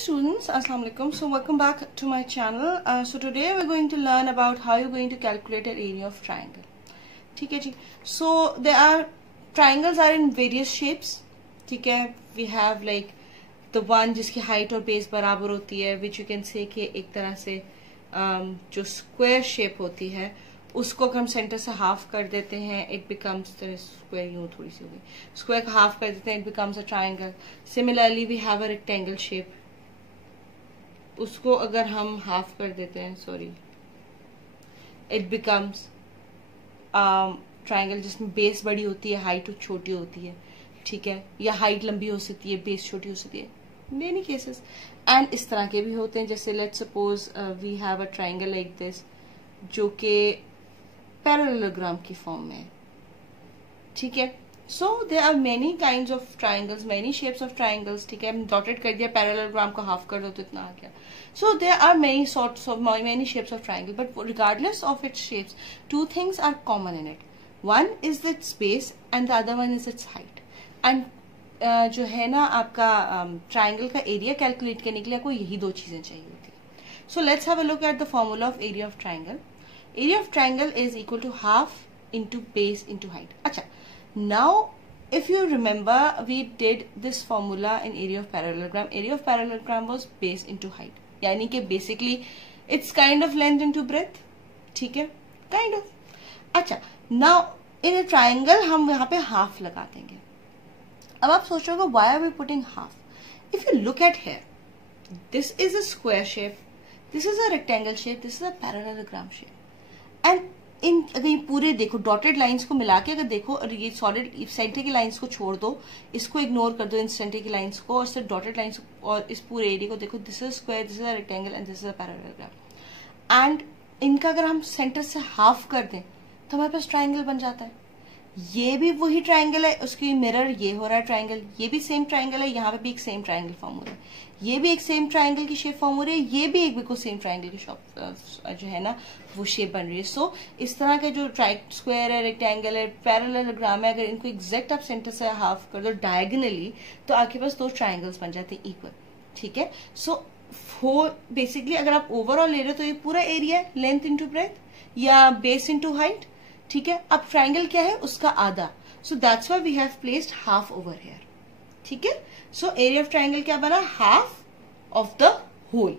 students, Assalamu alaikum. So welcome back to my channel. So today we're going to learn about how you're going to calculate an area of triangle. ठीक है जी. So triangles are in various shapes. ठीक है. We have like the one जिसकी height और base बराबर होती है, which you can say कि एक तरह से जो square shape होती है उसको हम सेंटर से हाफ कर देते हैं. इट बिकम्स स्क्वायर, यूं थोड़ी सी होगी, स्क्वायर का हाफ कर देते हैं, it becomes a triangle. Similarly we have a rectangle shape, उसको अगर हम हाफ कर देते हैं, सॉरी, इट बिकम्स ट्राइंगल जिसमें बेस बड़ी होती है, हाइट छोटी होती है. ठीक है, या हाइट लंबी हो सकती है, बेस छोटी हो सकती है, मेनी केसेस. एंड इस तरह के भी होते हैं, जैसे let's suppose we have a triangle like this जो कि पैरेललोग्राम की फॉर्म में. ठीक है. So there are many kinds of triangles, many shapes of triangles. ठीक है, डॉटेड कर दिया, पैरेललोग्राम को हाफ कर दो तो इतना आ गया. So there are many sorts of many shapes of triangle, but regardless of its shapes, two things are common in it. One is its base and the other one is its height. And जो है ना आपका triangle का area calculate करने के लिए आपको यही दो चीजें चाहिए होती है. So let's have a look at the formula of area of triangle. Area of triangle is equal to half into base into height. Acha. Now, if you remember, we did this formula in area of parallelogram. Area of parallelogram was base into height. यानी कि basically it's kind of length into breadth. ठीक है? Kind of. अच्छा. Now, in a triangle हम यहाँ पे half लगा देंगे. अब आप सोच रहे हो why are we putting half? If you look at here, this is a square shape, this is a rectangle shape, this is a parallelogram shape. And अगर ये पूरे देखो डॉटेड लाइंस को मिला के अगर देखो, और ये सॉलिड सेंटर की लाइंस को छोड़ दो, इसको इग्नोर कर दो, इन सेंटर की लाइंस को, और सिर्फ डॉटेड लाइंस और इस पूरे एरिया को देखो. This is square, this is a rectangle and this is a parallelogram. And इनका अगर हम सेंटर से हाफ कर दें तो हमारे पास ट्राइंगल बन जाता है. ये भी वही ट्राइंगल है, उसकी मिरर ये हो रहा है ट्राइंगल, ये भी सेम ट्राइंगल है, यहाँ पे भी एक सेम ट्राइंगल फॉर्म हो रहा है, ये भी एक सेम ट्राइंगल की शेप फॉर्म हो रही है, ये भी एक बिल्कुल सेम ट्राइंगल की जो है ना वो शेप बन रही है. सो इस तरह के जो स्क्वायर है, रेक्टेंगल है, पैरेललोग्राम है, अगर इनको एग्जैक्ट आप सेंटर से हाफ कर दो डायगोनली तो आपके पास दो ट्राइंगल्स बन जाते हैं इक्वल. ठीक है. सो बेसिकली अगर आप ओवरऑल ले रहे हो तो ये पूरा एरिया है, लेंथ इंटू ब्रेथ या बेस इंटू हाइट. ठीक है. अब ट्राइंगल क्या है, उसका आधा. So that's why we have placed half over here. ठीक है. सो एरिया ऑफ ट्राइंगल क्या बना, हाफ ऑफ द होल.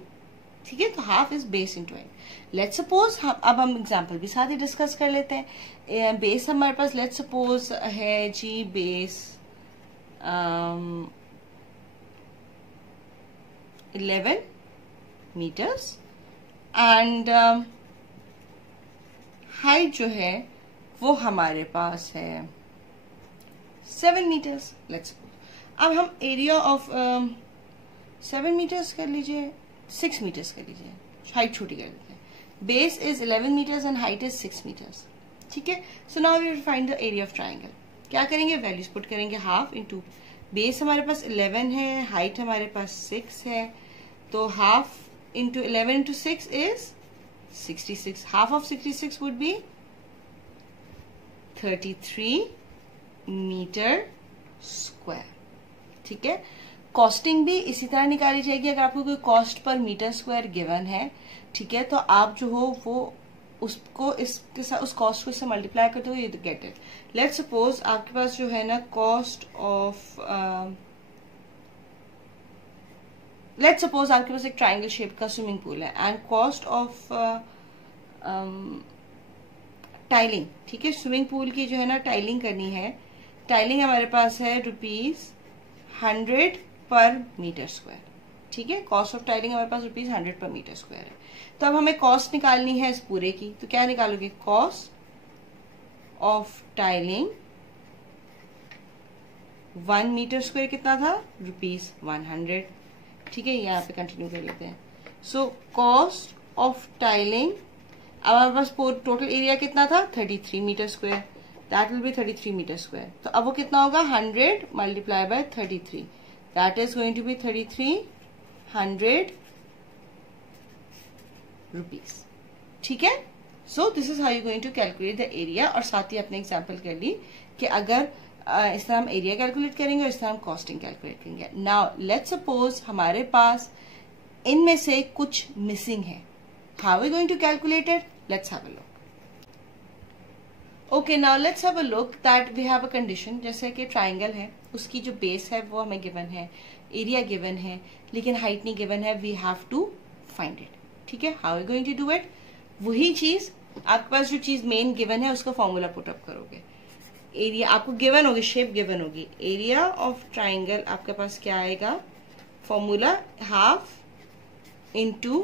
ठीक है. तो half is base into height. Let's suppose अब हम एग्जांपल भी साथ ही डिस्कस कर लेते हैं. बेस हमारे पास लेट्स सपोज है जी, बेस 11 मीटर्स एंड हाइट जो है वो हमारे पास है 7 मीटर्स. लेट्स अब हम एरिया ऑफ 7 मीटर्स कर लीजिए, 6 मीटर्स कर लीजिए, हाइट छोटी कर देते हैं. Base is 11 metres and height is 6 metres. ठीक है. So now we will find the area of triangle. क्या करेंगे, वैल्यूज पुट करेंगे. हाफ इंटू बेस हमारे पास 11 है, हाइट हमारे पास 6 है, तो half into 11 into 6 is 66. Half of 66 would be 33 metre square. ठीक है. कॉस्टिंग भी इसी तरह निकाली जाएगी. अगर आपको कोई cost per metre square given है, ठीक है, तो आप जो हो वो उसको इसके साथ उस कॉस्ट को इससे मल्टीप्लाई करते हो, ये गेट इट. लेट्स सपोज आपके पास जो है ना कॉस्ट ऑफ लेट्स सपोज आपके पास एक ट्राइंगल शेप का स्विमिंग पूल है एंड कॉस्ट ऑफ टाइलिंग. ठीक है. स्विमिंग पूल की जो है ना टाइलिंग करनी है, टाइलिंग हमारे पास है ₹100 पर मीटर स्क्वायर. ठीक है. कॉस्ट ऑफ टाइलिंग हमारे पास ₹100 पर मीटर स्क्वायर है. तो अब हमें कॉस्ट निकालनी है इस पूरे की, तो क्या निकालोगे, cost of tiling 1 metre square कितना था, ₹100. ठीक है. यहाँ पे कंटिन्यू कर लेते हैं. सो कॉस्ट ऑफ टाइलिंग, अब हमारे पास टोटल एरिया कितना था, 33 metre square. That will be 33 metre square. तो अब वो कितना होगा, 100 multiply by 33. That is going to be 3300 rupees. ठीक है. So this is how you going to calculate the area. और साथ ही अपने एग्जाम्पल कर ली कि अगर इस तरह हम एरिया कैलकुलेट करेंगे और इस तरह हम कॉस्टिंग कैलकुलेट करेंगे. नाउ लेट्स सपोज हमारे पास इनमें से कुछ मिसिंग है. How are we going to calculate it? Let's have a look. Okay, now let's have a look that we have a condition. जैसे कि ट्राइंगल है, उसकी जो बेस है वो हमें गिवन है, एरिया गिवन है, लेकिन हाइट नहीं गिवन है. We have to find it. ठीक है, how are going to do it? वही चीज, आपके पास जो चीज मेन गिवन है उसका फॉर्मूला पुट अप करोगे. एरिया आपको गिवन होगी, शेप गिवन होगी. एरिया ऑफ ट्राइंगल आपके पास क्या आएगा? Formula half into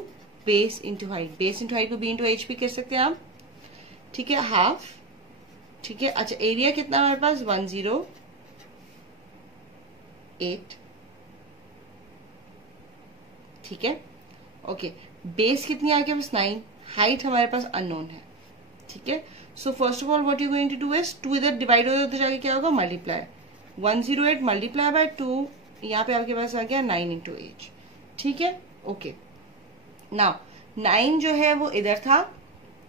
base into height. Base into height को बी इंटू एच भी कह सकते हैं आप. ठीक है, हाफ. ठीक है, अच्छा एरिया कितना हमारे पास? 108. ठीक है, ओके. बेस कितनी आ गया? बस 9. हाइट हमारे पास अननोन है. ठीक है, so first of all what you going to do is 2 इधर डिवाइड हो तो जाके क्या होगा? मल्टीप्लाई. 108 मल्टीप्लाई बाय 2, यहाँ पे आपके पास आ गया 9 इंटू एच. ठीक है, ओके. नाउ 9 जो है वो इधर था.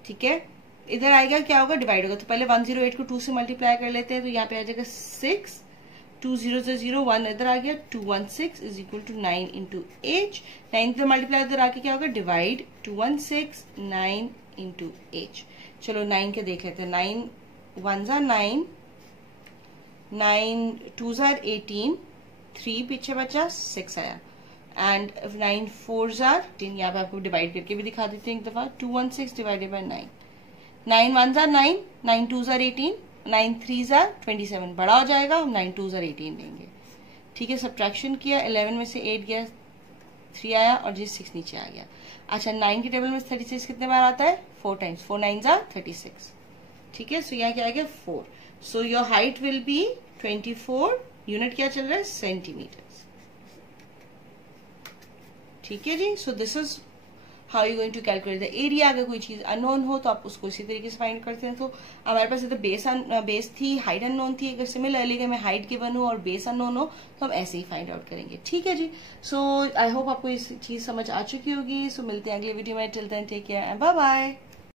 ठीक है, इधर आएगा क्या होगा? डिवाइड होगा. तो पहले 108 को 2 से मल्टीप्लाई कर लेते हैं. तो यहाँ पे आ जाएगा 6. 2 0 से 0, 1 इधर आ गया. 216 is equal to 9 into H. 9 इधर मल्टीप्लाई इधर आके क्या होगा? डिवाइड. 216 9 into H. चलो 9 के देख लेते हैं. 9 1s are 9, 9 2s are 18, 3 पीछे बचा, 6 आया. And 9 4s are 10. यहाँ पे आपको डिवाइड करके भी दिखा देते हैं एक दफा. 216 divided by 9. 9 1s are 9, 9 2s are 18, 9 3s are 27. बड़ा हो जाएगा, हम 9 2s are 18 लेंगे. ठीक है, सब्ट्रैक्शन किया. 11 में से 8 गया, 3 आया और जी 6 नीचे आ गया. अच्छा 9 के टेबल में 36 कितने बार आता है? 4 टाइम्स. 4 9s are 36. ठीक है, सो यहाँ क्या आ गया? 4. So your height will be 24. Unit क्या चल रहा है? सेंटीमीटर. ठीक है जी, so this is how you going to calculate the area. अगर कोई चीज अननोन हो तो आप उसको इसी तरीके से फाइंड करते हैं. तो हमारे पास इधर बेस थी, हाइट अननोन थी. अगर सिमिलरली अगर मैं हाइट गिवन हो और बेस अननोन हो तो हम ऐसे ही फाइंड आउट करेंगे. ठीक है जी, सो आई होप आपको इस चीज समझ आ चुकी होगी. सो मिलते हैं अगले वीडियो में. Till then take care and bye bye.